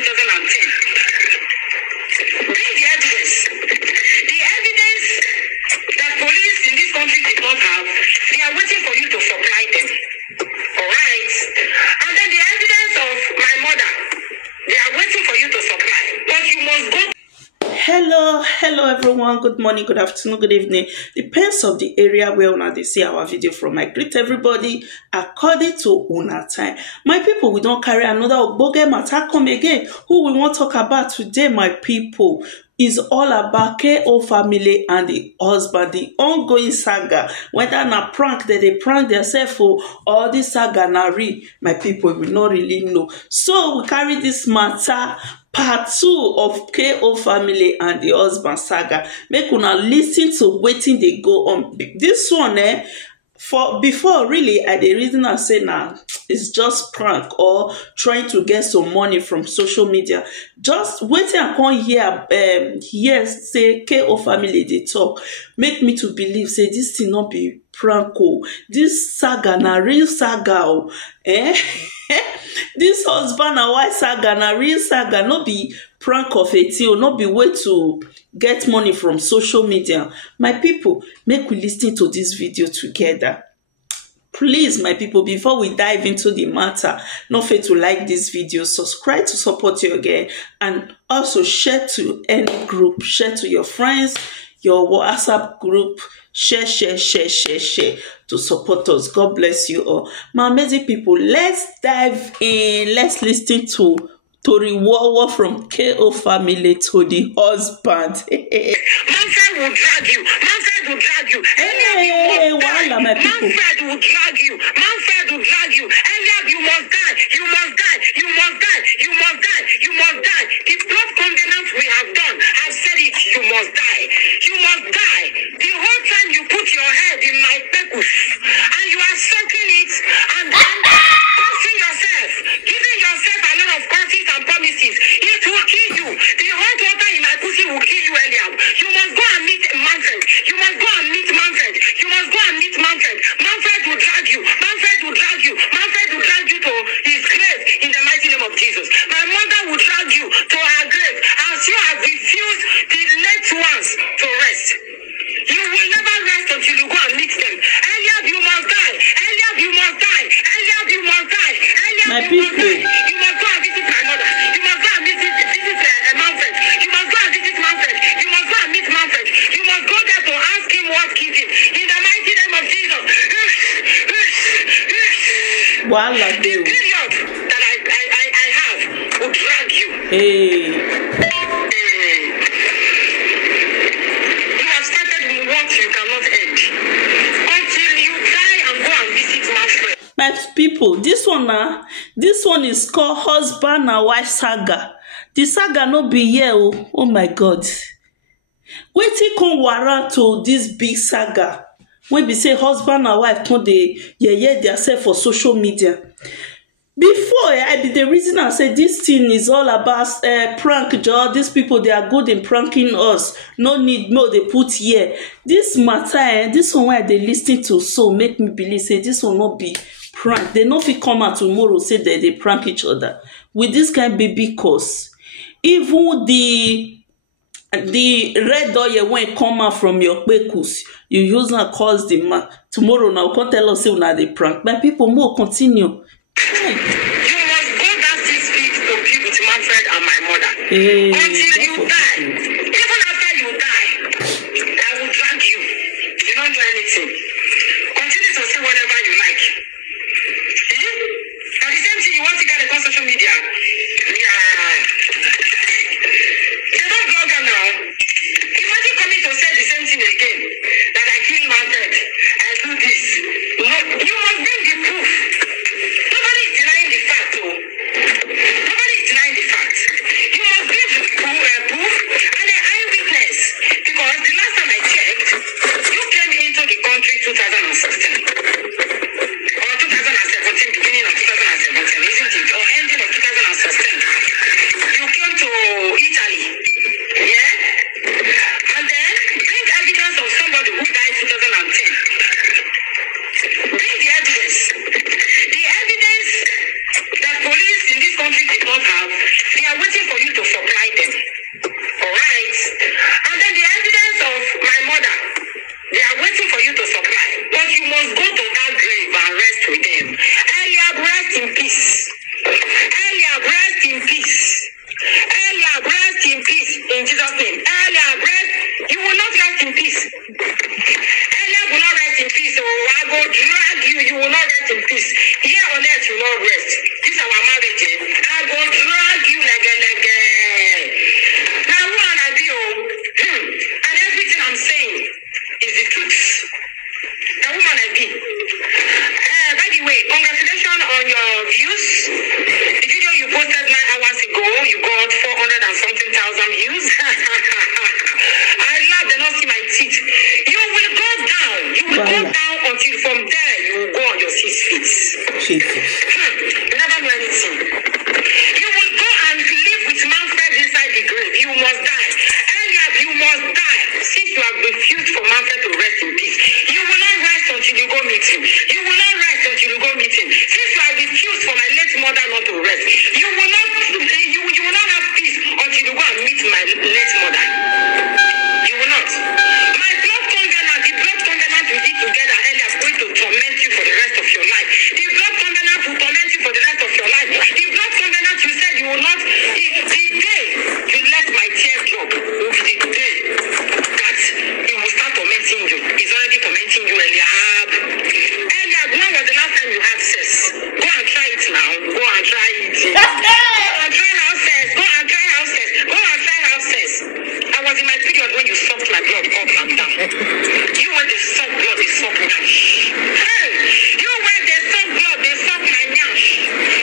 2010. Bring the evidence. The evidence that police in this country did not have, they are waiting for you to supply them. Alright? And then the evidence of my mother, they are waiting for you to supply. But you must go. Hello everyone, good morning, good afternoon, good evening. Depends of the area where una dey see our video from. I greet everybody according to una time. My people, we don't carry another ogbonge matter come again. Who we want to talk about today, my people, is all about KO family and the husband, the ongoing saga. Whether na prank that they prank themselves or this saga na real, my people, we not really know. So we carry this matter part 2 of KO family and the husband saga. Make una listen to wetin dey go on. This one, for before really I dey reason and say nah, it's just prank or trying to get some money from social media. Just waiting I come hear say KO family dey talk, make me to believe say this thing not be prank. This saga na real saga. This husband and wife saga na real saga, no be prank of a deal, no be way to get money from social media. My people, make we listen to this video together. Please, my people, before we dive into the matter, don't forget to like this video, subscribe to support you again, and also share to any group, share to your friends, your WhatsApp group, share to support us. God bless you all. My amazing people, let's dive in. Let's listen to Tori Wowo from KO family to the husband. Manfred will drag you. Manfred will drag you. Hey, wow, my people. Manfred will drag you. Manfred will drag you. Eliab, you must die. You must die. You must die. You must die. You must die. The blood covenant we have done, I've said it. You must die. You must die. The whole time you put your head in my pekus and you are sucking it and then cursing yourself, giving yourself a lot of curses and promises. It will kill you. The hot water in my pussy will kill you, Eliab. You must go and meet Manfred. You must go and meet Manfred. You must go and meet Manfred. Manfred will drag you. Manfred will drag you. Manfred will drag you to his grave in the mighty name of Jesus. My mother will drag you to her grave as you have refused the late ones to rest. You will never rest until you go and meet them. Eliab, you must die. Eliab, you must die. Eliab, you must die. Eliab, you must die. You must go and visit my mother. You must go and visit Manfred. You must go and visit Manfred. You must go and meet Manfred. You must go there to ask him what killed him. In the mighty name of Jesus. Voila, the period that I have will drag you. Hey. You have started what you cannot end. Until you die and go and visit Manfred. My people, this one is called husband and wife saga. The saga no be here. Oh my God. Wetin come warrant to this big saga when be say husband and wife come dey yeye themselves for social media. Before I be the reason I say this thing is all about prank job. These people, they are good in pranking us. No need more they put here. This matter, this one where they listen to so make me believe say this will not be prank. They no fit come out tomorrow say that they prank each other with this kind of baby cause. Even the red oil when come out from your pekus, you use and cause the man. Tomorrow now can't tell us say una dey prank. My people, more continue. You must go that 6 feet to be with Manfred and my mother. Hey, until you die. Even after you die, I will drag you. You don't do anything. Continue to say whatever you like. And the same thing you want to get on social media. Yeah. They don't blog her now. Imagine coming to say the same thing again. That I killed Manfred. I do this. No, you must bring the proof. Nobody is denying the fact, though. Nobody is denying the fact. You must bring the proof, and then views. I laugh, they not see my teeth. You will go down. You will go down until from there you will go on your 6 feet. You never know anything. You will go and live with Manfred inside the grave. You must die. Eliab, you must die. Since you have refused for Manfred to rest in peace, you will not rest until you go meet him. You will not rest until you go meet him. Since you have refused for my late mother not to rest, you will not have peace until you go and meet my late mother. You will not. My blood covenant, the blood covenant we did together earlier is going to torment you for the rest of your life. The blood covenant will torment you for the rest of your life. The blood covenant you said you will not. The day you let my tears drop will be the day that it will start tormenting you. It's already tormenting you earlier. Earlier, when was the last time you had sex? Go and try it now. Go and try it. Go and try house sex. Go and try house sex. Go and try house sex. I was in my period when you sucked my blood up and down. You when they suck blood, they suck nyash. Hey, you when they suck blood, they suck my nyash.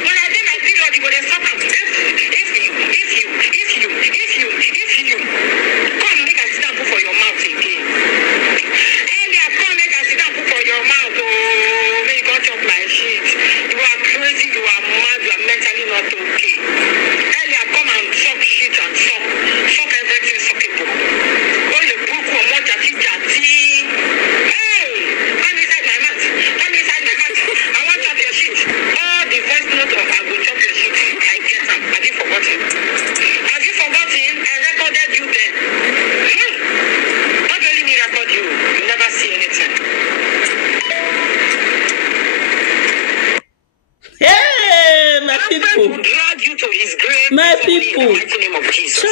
When I did my period, you go they suck up. If you, come make a stamp for your mouth again. Earlier, come make a stamp for your mouth. Oh, may you got up my shit. You are crazy, you are mad, you are mentally not okay. Earlier, come and suck shit and suck everything suckable. Oh, you book for more jati. Hey, come inside my mouth. Come inside my mouth. I want to chop your shit. All the voice note of I will chop your shit. I get them. Have you forgotten? Have you forgotten? I recorded you then. Not only me record you. You never see anything. Hey, my people. Will drag you to his grave. My people. In the mighty name of Jesus.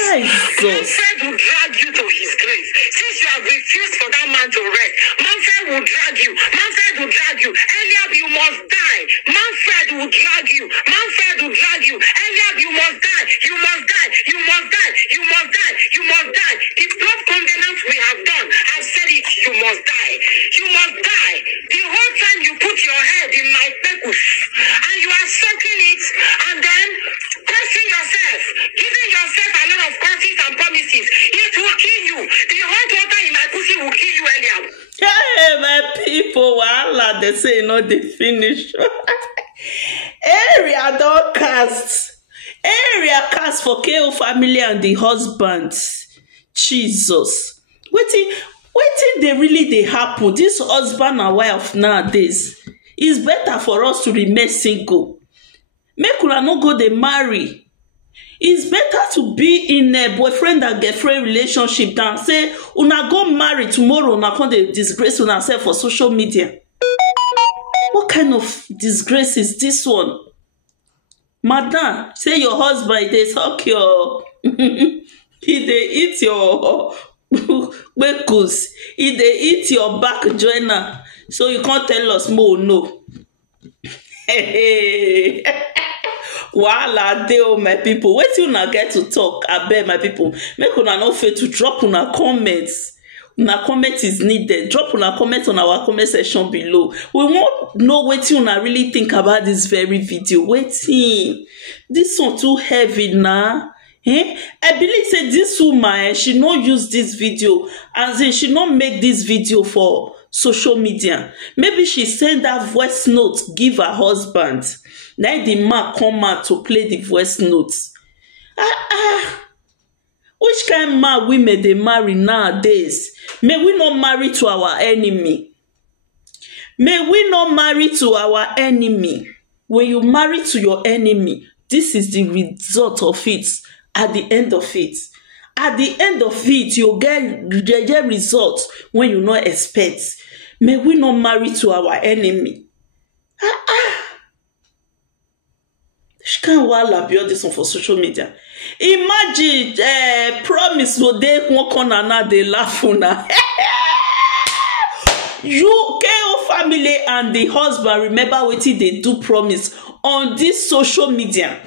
Manfred will drag you to his grave. Since you have refused for that man to rest, Manfred will drag you. Manfred will drag you. Eliab, you must die. Manfred will drag you. Manfred will drag you. Eliab, you must die. You must die. You must die. You must die. You must die. The blood covenant we have done, I've said it. You must die. You must die. The whole time you put your head in my pekus and you are sucking it and then cursing yourself, giving yourself a lot of curses and promises, it will kill you. The hot water in my pussy will kill you, Eliab. Hey, my people, wahala, they say no, they finish. Area don't cast. Area cast for KO family and the husband. Jesus. Waiting, they really they happen. This husband and wife nowadays. It's better for us to remain single. Make una no go dey marry. It's better to be in a boyfriend and girlfriend relationship than say una go marry tomorrow una come dey disgrace una self for social media. What kind of disgrace is this one? Madam, say your husband dey suck your he dey eat your bekus, he dey eat your back joiner, so you can't tell us more no. Hey. Wahala dey o my people. Wetin una get to talk abeg my people. Make una no fail to drop una comments. Una comment is needed. Drop una comment on our comment section below. We want know wetin una really think about this very video. Wetin? This one too heavy na. I believe say this woman she no use this video as in she no make this video for social media. Maybe she send that voice note give her husband. Now the man come out to play the voice notes. Which kind of man women they marry nowadays? May we not marry to our enemy. May we not marry to our enemy. When you marry to your enemy, this is the result of it. At the end of it. At the end of it, you get results when you not expect. May we not marry to our enemy. She can't wala build this one for social media. Imagine promise will they walk on and they laugh una. You KO family and the husband remember what they do promise on this social media.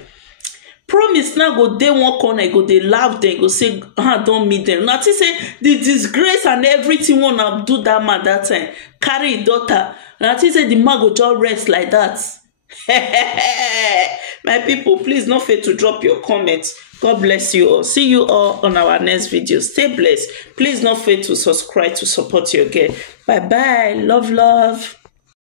Promise now go they one corner, go they laugh them, go say, don't meet them. Now to say the disgrace and everything wanna do that man that time. Carry daughter. Now to say the man go just rest like that. My people, please don't fail to drop your comments. God bless you all. See you all on our next video. Stay blessed. Please don't fail to subscribe to support your girl. Bye bye. Love.